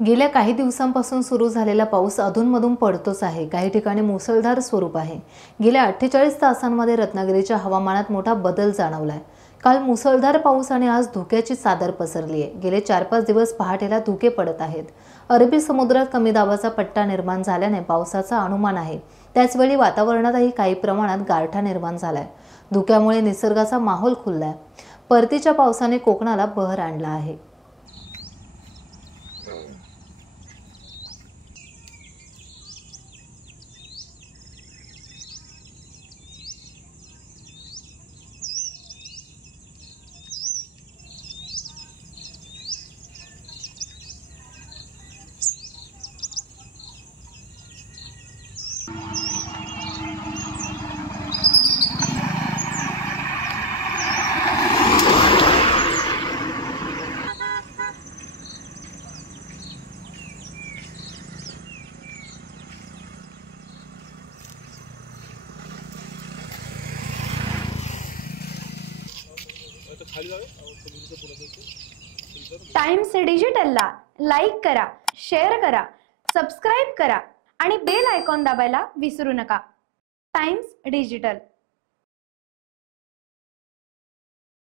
गेल्या काही दिवसांपासून सुरू झालेला पाऊस अधूनमधून पडतोच आहे। काही ठिकाणी मुसळधार स्वरूप आहे। गेल्या 48 तासांमध्ये रत्नागिरीच्या हवामानात मोठा बदल जाणवलाय। काल मुसळधार पाऊस आणि आज धुक्याची चादर पसरली आहे। गेले 4-5 दिवस पहाटेला धुके पडत आहेत। अरबी समुद्रात कमी दाबाचा पट्टा निर्माण झाल्याने पावसाचा अनुमान आहे। त्याचवेळी वातावरणातही काही प्रमाणात गारठा निर्माण झालाय। धुक्यामुळे निसर्गाचा माहोल खुललाय। परतीच्या पावसाने कोकणाला बहर आणला आहे। टाइम्स डिजिटलला लाईक करा, शेअर करा, सबस्क्राइब करा आणि बेल आयकॉन दाबायला विसरू नका। Times digital.